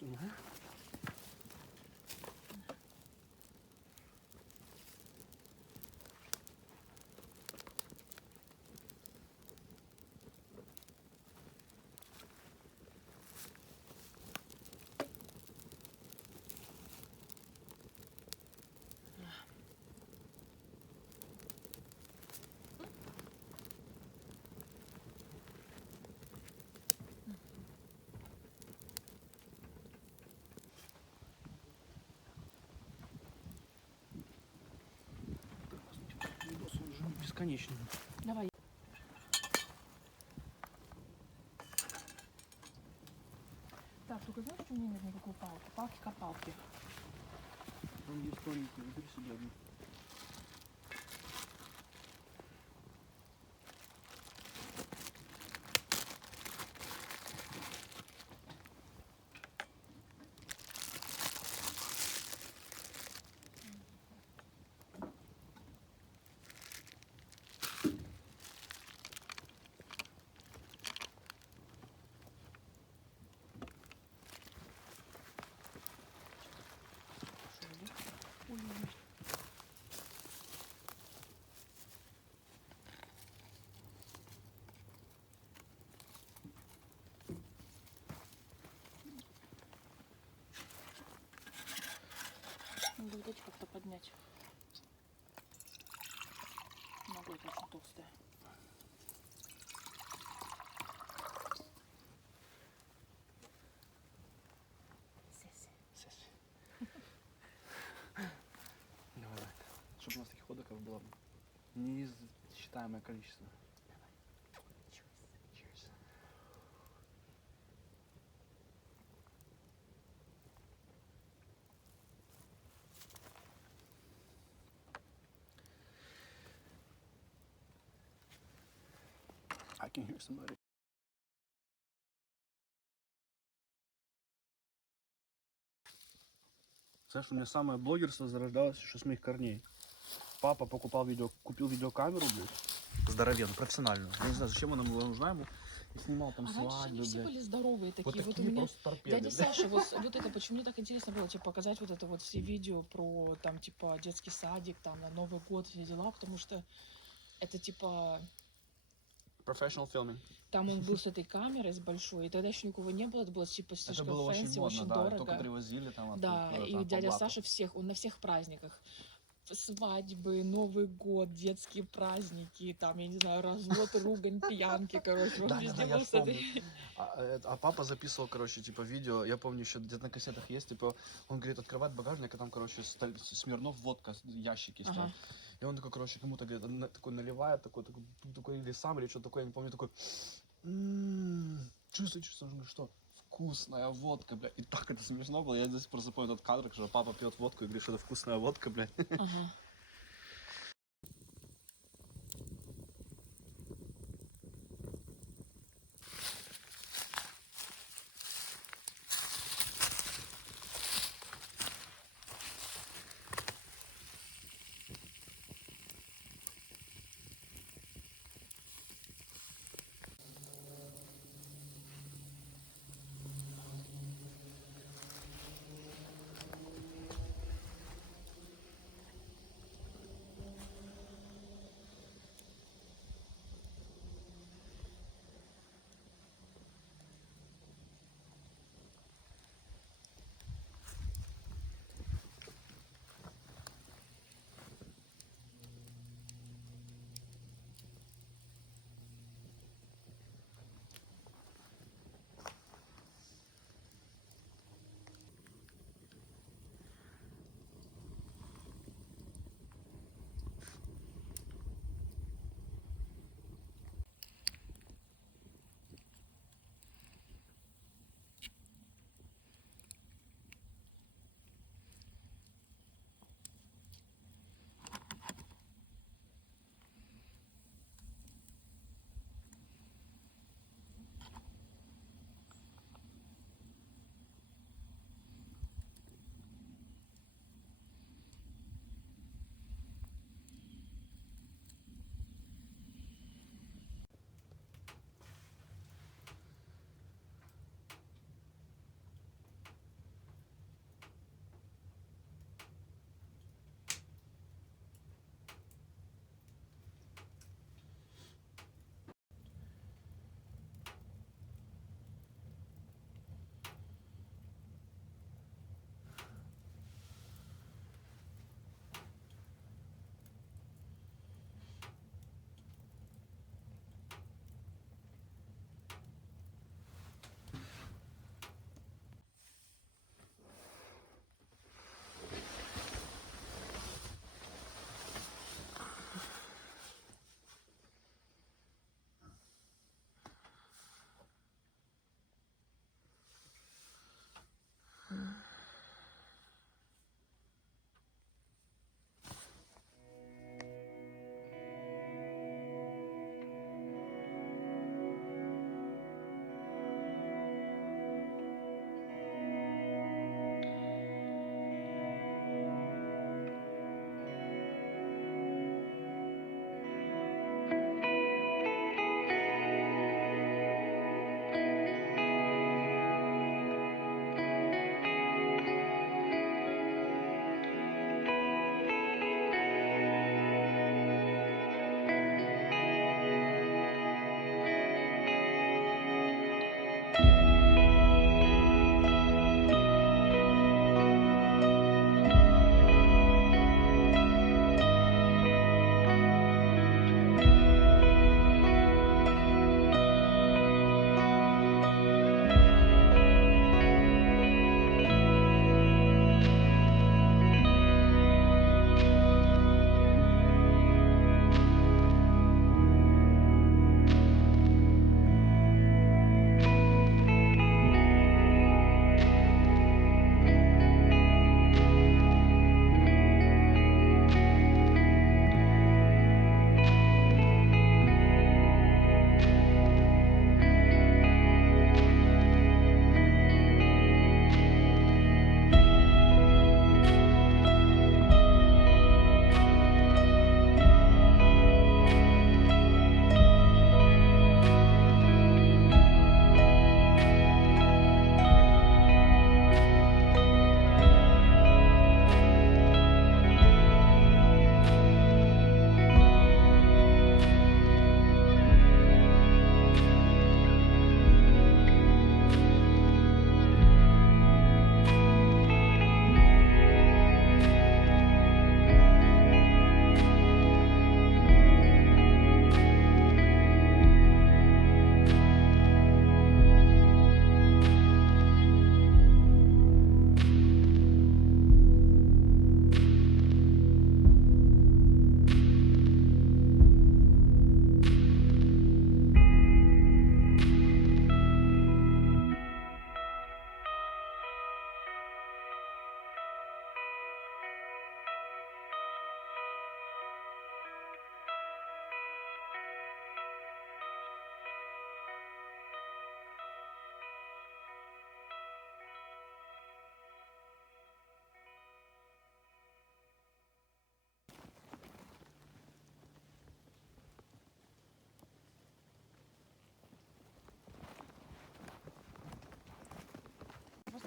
капусту, ага. Видос уже бесконечный. Давай. Так, только знаешь, что у меня нет никакой палки? Палки-копалки. Там есть тоненький, выбери себе одну. Надо вот эти как-то поднять. Ногой это очень толстая. Давай, давай. Чтобы у нас таких ходоков было неисчитаемое количество. Cheers. I can hear somebody. Знаешь, у меня самое блогерство зарождалось еще с моих корней. Папа купил видеокамеру, блядь, здоровенную, профессиональную. Я не знаю, зачем она была нужна ему. И снимал там А раньше свадьбы, они все блядь. были здоровые такие. Вот Вот у такие меня просто торпеды, дядя блядь. Саша, вот это, почему мне так интересно было, типа, показать вот это вот все видео про, там, типа, детский садик, там, на Новый год, все дела, потому что это, типа, Professional filming. там он был с этой камерой, с большой, и тогда еще никого не было, это было, типа, Это слишком было очень фэнси, модно, очень да. дорого. Только привозили там Да, откуда-то, и там, по дядя блату. Саша он на всех праздниках. Свадьбы, Новый год, детские праздники, там, я не знаю, развод, ругань, пьянки, короче, он Да, везде я был с этой... вспомнил. А папа записывал, короче, типа, видео, я помню, еще где-то на кассетах есть, типа, он говорит, открывает багажник, а там, короче, Смирнов водка, ящики стоят. Ага. И он такой, короче, кому-то, говорит, такой наливает, такой или сам, или что-то такое, я не помню, такой, чувствую, он говорит, что? Вкусная водка, бля. И так это смешно было, я до сих пор запомнил этот кадр, что папа пьет водку и говорит, что это вкусная водка, бля. Ага.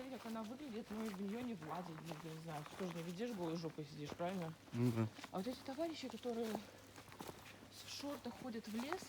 посмотреть, как она выглядит, но в нее не влазить, я не знаю, ты тоже не видишь, голой жопой сидишь, правильно? Ну да. А вот эти товарищи, которые в шортах ходят в лес,